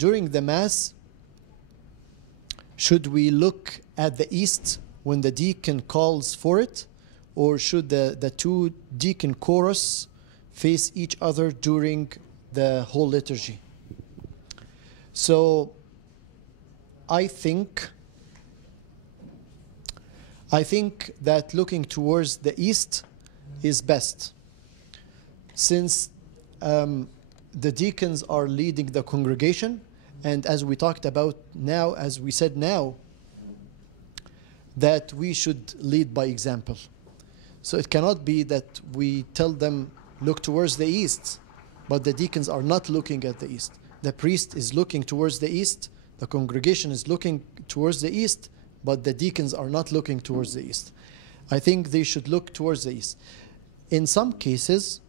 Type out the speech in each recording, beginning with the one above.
during the Mass, should we look at the east when the deacon calls for it, or should the two deacon chorus face each other during the whole liturgy? So I think that looking towards the east is best, since the deacons are leading the congregation, and as we talked about now, as we said now, that we should lead by example. So it cannot be that we tell them look towards the east, but the deacons are not looking at the east. The priest is looking towards the east, the congregation is looking towards the east, but the deacons are not looking towards the east. I think they should look towards the east. In some cases,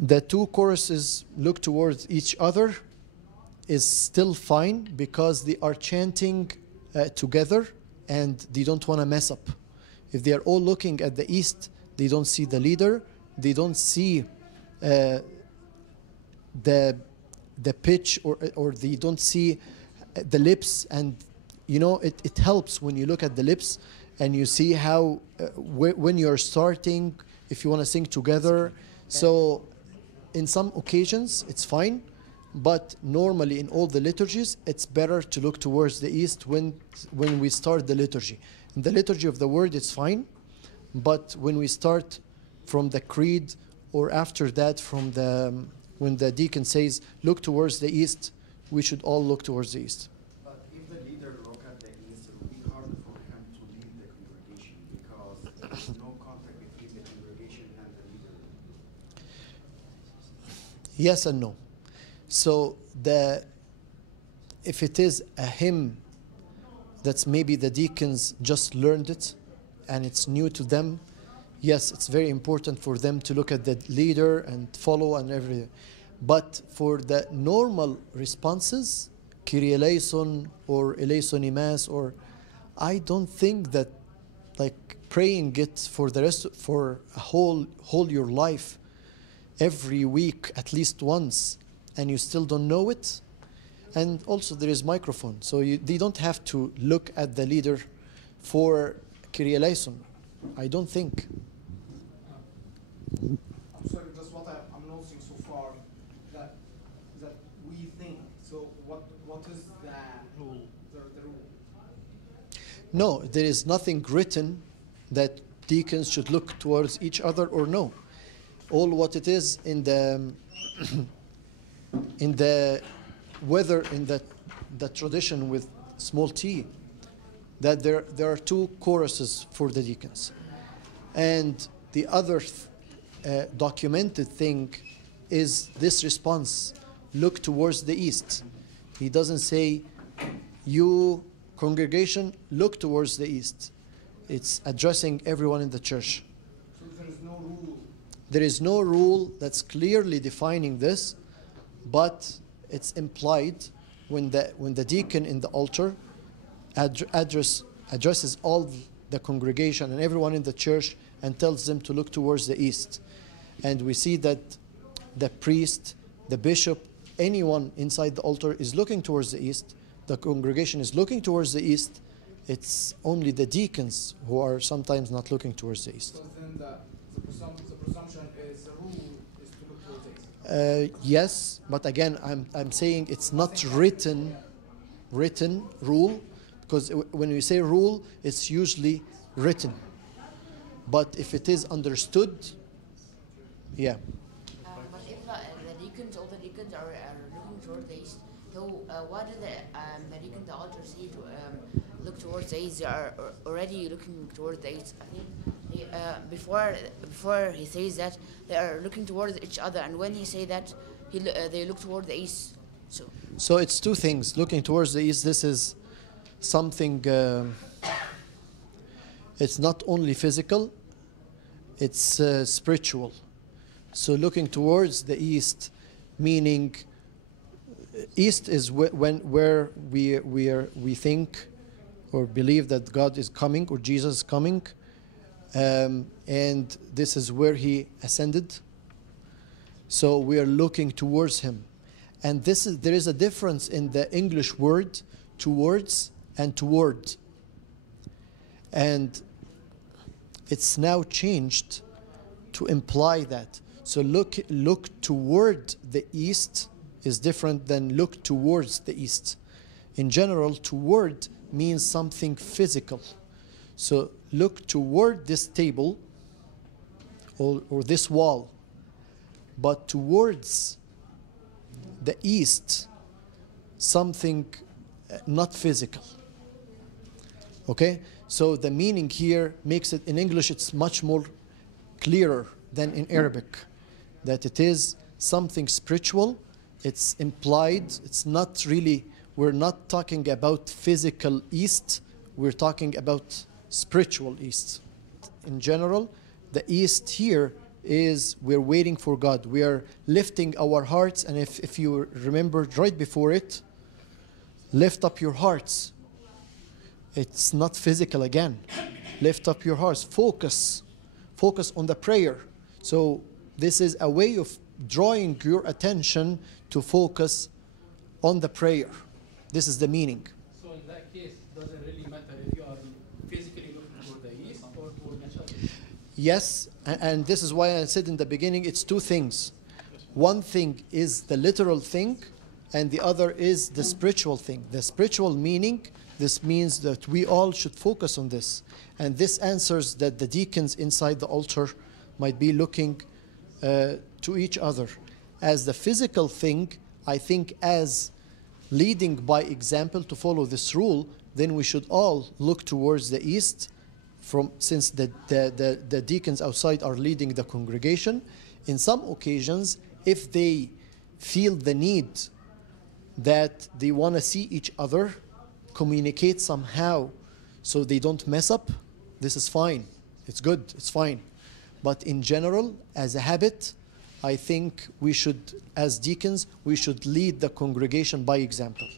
the two choruses look towards each other is still fine, because they are chanting together and they don't want to mess up. If they are all looking at the east, they don't see the leader, they don't see the pitch, or they don't see the lips. And you know, it helps when you look at the lips and you see how when you're starting, if you want to sing together. So in some occasions it's fine, but normally in all the liturgies it's better to look towards the east when we start the liturgy. In the liturgy of the word it's fine, but when we start from the creed, or after that from when the deacon says look towards the east, we should all look towards the east. But if the leader look at the east, it will be harder for him to lead the congregation, because there is no contact between the congregation and the leader. Yes and no. So if it is a hymn that's maybe the deacons just learned it and it's new to them, yes, it's very important for them to look at the leader and follow and everything. But for the normal responses, Kyrie eleison or eleison imas, or I don't think that like praying it for the rest, for a whole your life, every week at least once, and you still don't know it. And also there is microphone, so they don't have to look at the leader for Kyrie eleison, I don't think. I'm sorry, just what I'm noticing so far, that we think. So what is the rule? The rule? No, there is nothing written that deacons should look towards each other or no. All what it is in the whether in the tradition with small t, that there are two choruses for the deacons, and the other documented thing is this response, look towards the east. He doesn't say you congregation look towards the east. It's addressing everyone in the church. So there is no rule. There is no rule that's clearly defining this, but it's implied when the deacon in the altar addresses all the congregation and everyone in the church and tells them to look towards the east. And we see that the priest, the bishop, anyone inside the altar is looking towards the east. The congregation is looking towards the east. It's only the deacons who are sometimes not looking towards the east. So then the presumption is the rule is to look towards the east. Yes, but again, I'm saying it's not written rule, because when we say rule, it's usually written. But if it is understood, yeah. But if the deacons, all the deacons are looking toward the east, so why do the deacon, the altar say to look towards the east? They are already looking towards the east. I think before he says that, they are looking towards each other, and when he say that, they look toward the east. So it's two things. Looking towards the east, this is something, it's not only physical, it's spiritual. So looking towards the east, meaning east is where we think or believe that God is coming or Jesus is coming, and this is where he ascended. So we are looking towards him. And there is a difference in the English word towards and toward. And it's now changed to imply that. So look toward the east is different than look towards the east. In general, toward means something physical. So look toward this table or this wall, but towards the east, something not physical. Okay? So the meaning here makes it, in English, it's much more clearer than in Arabic, that it is something spiritual. It's implied. It's not really, we're not talking about physical east. We're talking about spiritual east. In general, the east here is we're waiting for God. We are lifting our hearts. And if you remember right before it, lift up your hearts. It's not physical again. Lift up your hearts. Focus. Focus on the prayer. So this is a way of drawing your attention to focus on the prayer. This is the meaning. So in that case, does it really matter if you are physically looking toward the east or toward each other? Yes, and this is why I said in the beginning, it's two things. One thing is the literal thing, and the other is the spiritual thing. The spiritual meaning, this means that we all should focus on this. And this answers that the deacons inside the altar might be looking to each other. As the physical thing, I think as leading by example to follow this rule, then we should all look towards the east, since the deacons outside are leading the congregation. In some occasions, if they feel the need that they want to see each other, communicate somehow so they don't mess up, this is fine. It's good. It's fine. But in general, as a habit, I think we should, as deacons, we should lead the congregation by example.